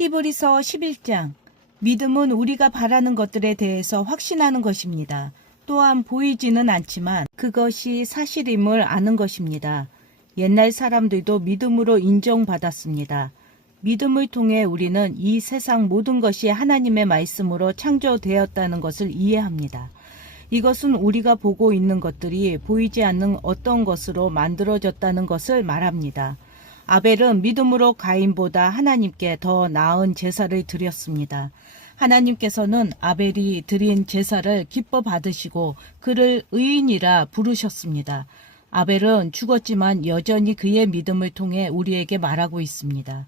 히브리서 11장. 믿음은 우리가 바라는 것들에 대해서 확신하는 것입니다. 또한 보이지는 않지만 그것이 사실임을 아는 것입니다. 옛날 사람들도 믿음으로 인정받았습니다. 믿음을 통해 우리는 이 세상 모든 것이 하나님의 말씀으로 창조되었다는 것을 이해합니다. 이것은 우리가 보고 있는 것들이 보이지 않는 어떤 것으로 만들어졌다는 것을 말합니다. 아벨은 믿음으로 가인보다 하나님께 더 나은 제사를 드렸습니다. 하나님께서는 아벨이 드린 제사를 기뻐 받으시고 그를 의인이라 부르셨습니다. 아벨은 죽었지만 여전히 그의 믿음을 통해 우리에게 말하고 있습니다.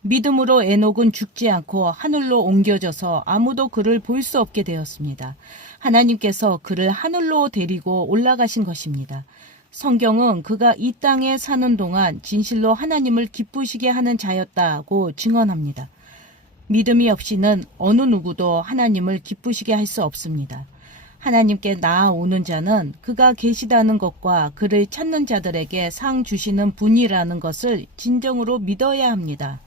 믿음으로 에녹은 죽지 않고 하늘로 옮겨져서 아무도 그를 볼 수 없게 되었습니다. 하나님께서 그를 하늘로 데리고 올라가신 것입니다. 성경은 그가 이 땅에 사는 동안 진실로 하나님을 기쁘시게 하는 자였다고 증언합니다. 믿음이 없이는 어느 누구도 하나님을 기쁘시게 할 수 없습니다. 하나님께 나아오는 자는 그가 계시다는 것과 그를 찾는 자들에게 상 주시는 분이라는 것을 진정으로 믿어야 합니다.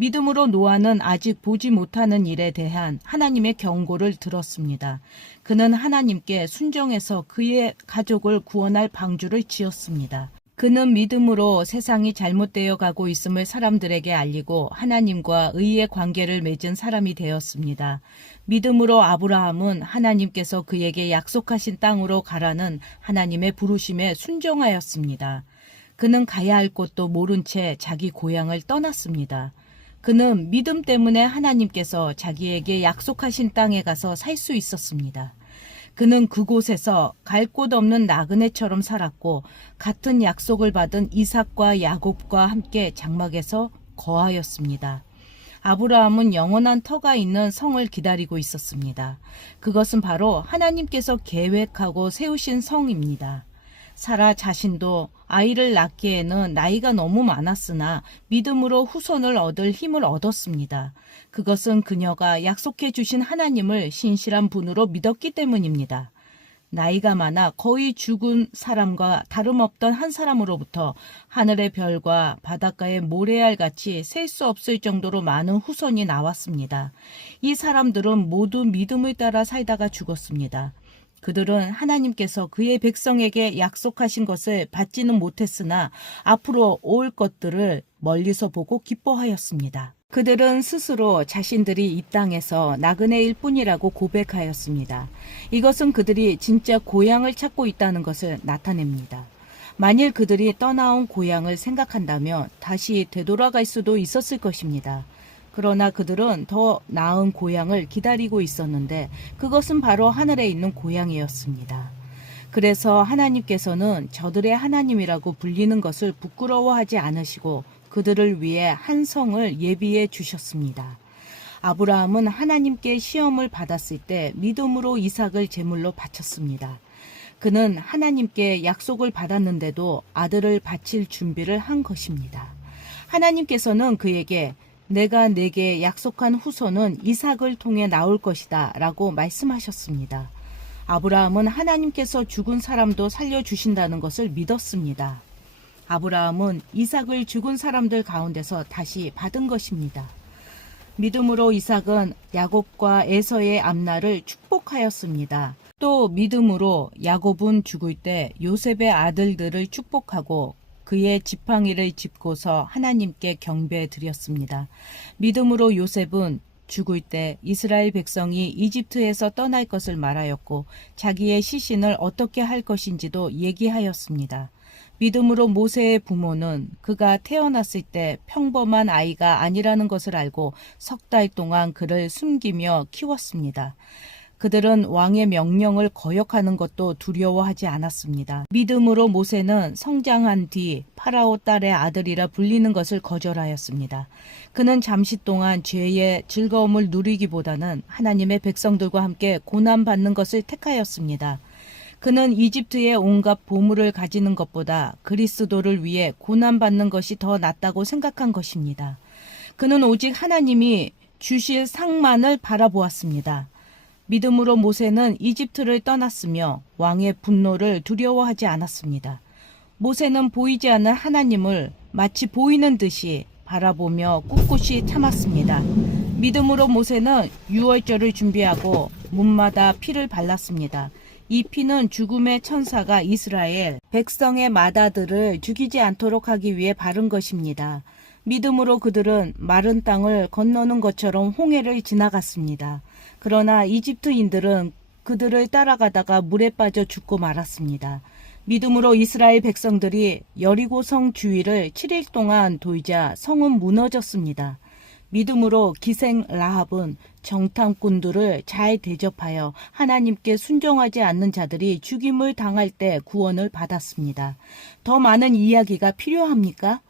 믿음으로 노아는 아직 보지 못하는 일에 대한 하나님의 경고를 들었습니다. 그는 하나님께 순종해서 그의 가족을 구원할 방주를 지었습니다. 그는 믿음으로 세상이 잘못되어 가고 있음을 사람들에게 알리고 하나님과 의의 관계를 맺은 사람이 되었습니다. 믿음으로 아브라함은 하나님께서 그에게 약속하신 땅으로 가라는 하나님의 부르심에 순종하였습니다. 그는 가야 할 곳도 모른 채 자기 고향을 떠났습니다. 그는 믿음 때문에 하나님께서 자기에게 약속하신 땅에 가서 살 수 있었습니다. 그는 그곳에서 갈 곳 없는 나그네처럼 살았고 같은 약속을 받은 이삭과 야곱과 함께 장막에서 거하였습니다. 아브라함은 영원한 터가 있는 성을 기다리고 있었습니다. 그것은 바로 하나님께서 계획하고 세우신 성입니다. 사라 자신도 아이를 낳기에는 나이가 너무 많았으나 믿음으로 후손을 얻을 힘을 얻었습니다. 그것은 그녀가 약속해 주신 하나님을 신실한 분으로 믿었기 때문입니다. 나이가 많아 거의 죽은 사람과 다름없던 한 사람으로부터 하늘의 별과 바닷가의 모래알같이 셀 수 없을 정도로 많은 후손이 나왔습니다. 이 사람들은 모두 믿음을 따라 살다가 죽었습니다. 그들은 하나님께서 그의 백성에게 약속하신 것을 받지는 못했으나 앞으로 올 것들을 멀리서 보고 기뻐하였습니다. 그들은 스스로 자신들이 이 땅에서 나그네일 뿐이라고 고백하였습니다. 이것은 그들이 진짜 고향을 찾고 있다는 것을 나타냅니다. 만일 그들이 떠나온 고향을 생각한다면 다시 되돌아갈 수도 있었을 것입니다. 그러나 그들은 더 나은 고향을 기다리고 있었는데 그것은 바로 하늘에 있는 고향이었습니다. 그래서 하나님께서는 저들의 하나님이라고 불리는 것을 부끄러워하지 않으시고 그들을 위해 한 성을 예비해 주셨습니다. 아브라함은 하나님께 시험을 받았을 때 믿음으로 이삭을 제물로 바쳤습니다. 그는 하나님께 약속을 받았는데도 아들을 바칠 준비를 한 것입니다. 하나님께서는 그에게 내가 내게 약속한 후손은 이삭을 통해 나올 것이다 라고 말씀하셨습니다. 아브라함은 하나님께서 죽은 사람도 살려주신다는 것을 믿었습니다. 아브라함은 이삭을 죽은 사람들 가운데서 다시 받은 것입니다. 믿음으로 이삭은 야곱과 에서의 앞날을 축복하였습니다. 또 믿음으로 야곱은 죽을 때 요셉의 아들들을 축복하고 그의 지팡이를 짚고서 하나님께 경배해 드렸습니다. 믿음으로 요셉은 죽을 때 이스라엘 백성이 이집트에서 떠날 것을 말하였고 자기의 시신을 어떻게 할 것인지도 얘기하였습니다. 믿음으로 모세의 부모는 그가 태어났을 때 평범한 아이가 아니라는 것을 알고 석 달 동안 그를 숨기며 키웠습니다. 그들은 왕의 명령을 거역하는 것도 두려워하지 않았습니다. 믿음으로 모세는 성장한 뒤 파라오 딸의 아들이라 불리는 것을 거절하였습니다. 그는 잠시 동안 죄의 즐거움을 누리기보다는 하나님의 백성들과 함께 고난받는 것을 택하였습니다. 그는 이집트의 온갖 보물을 가지는 것보다 그리스도를 위해 고난받는 것이 더 낫다고 생각한 것입니다. 그는 오직 하나님이 주실 상만을 바라보았습니다. 믿음으로 모세는 이집트를 떠났으며 왕의 분노를 두려워하지 않았습니다. 모세는 보이지 않는 하나님을 마치 보이는 듯이 바라보며 꿋꿋이 참았습니다. 믿음으로 모세는 유월절을 준비하고 문마다 피를 발랐습니다. 이 피는 죽음의 천사가 이스라엘 백성의 마다들을 죽이지 않도록 하기 위해 바른 것입니다. 믿음으로 그들은 마른 땅을 건너는 것처럼 홍해를 지나갔습니다. 그러나 이집트인들은 그들을 따라가다가 물에 빠져 죽고 말았습니다. 믿음으로 이스라엘 백성들이 여리고 성 주위를 7일 동안 돌자 성은 무너졌습니다. 믿음으로 기생 라합은 정탐꾼들을 잘 대접하여 하나님께 순종하지 않는 자들이 죽임을 당할 때 구원을 받았습니다. 더 많은 이야기가 필요합니까?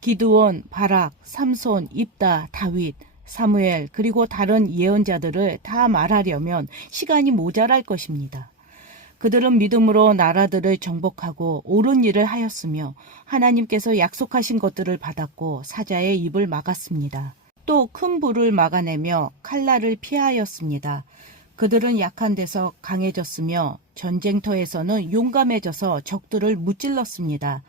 기드온, 바락, 삼손, 입다, 다윗, 사무엘 그리고 다른 예언자들을 다 말하려면 시간이 모자랄 것입니다. 그들은 믿음으로 나라들을 정복하고 옳은 일을 하였으며 하나님께서 약속하신 것들을 받았고 사자의 입을 막았습니다. 또 큰 불을 막아내며 칼날을 피하였습니다. 그들은 약한 데서 강해졌으며 전쟁터에서는 용감해져서 적들을 무찔렀습니다.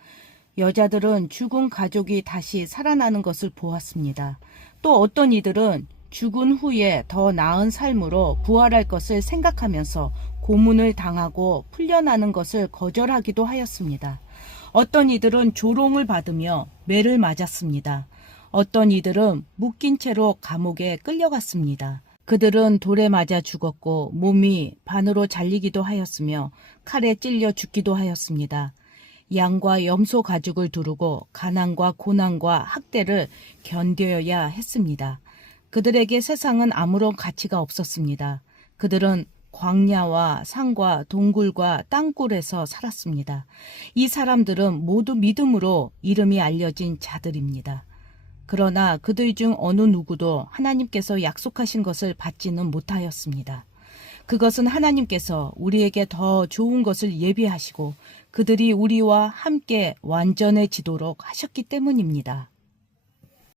여자들은 죽은 가족이 다시 살아나는 것을 보았습니다. 또 어떤 이들은 죽은 후에 더 나은 삶으로 부활할 것을 생각하면서 고문을 당하고 풀려나는 것을 거절하기도 하였습니다. 어떤 이들은 조롱을 받으며 매를 맞았습니다. 어떤 이들은 묶인 채로 감옥에 끌려갔습니다. 그들은 돌에 맞아 죽었고 몸이 반으로 잘리기도 하였으며 칼에 찔려 죽기도 하였습니다. 양과 염소 가죽을 두르고 가난과 고난과 학대를 견뎌야 했습니다. 그들에게 세상은 아무런 가치가 없었습니다. 그들은 광야와 산과 동굴과 땅굴에서 살았습니다. 이 사람들은 모두 믿음으로 이름이 알려진 자들입니다. 그러나 그들 중 어느 누구도 하나님께서 약속하신 것을 받지는 못하였습니다. 그것은 하나님께서 우리에게 더 좋은 것을 예비하시고 그들이 우리와 함께 완전해지도록 하셨기 때문입니다.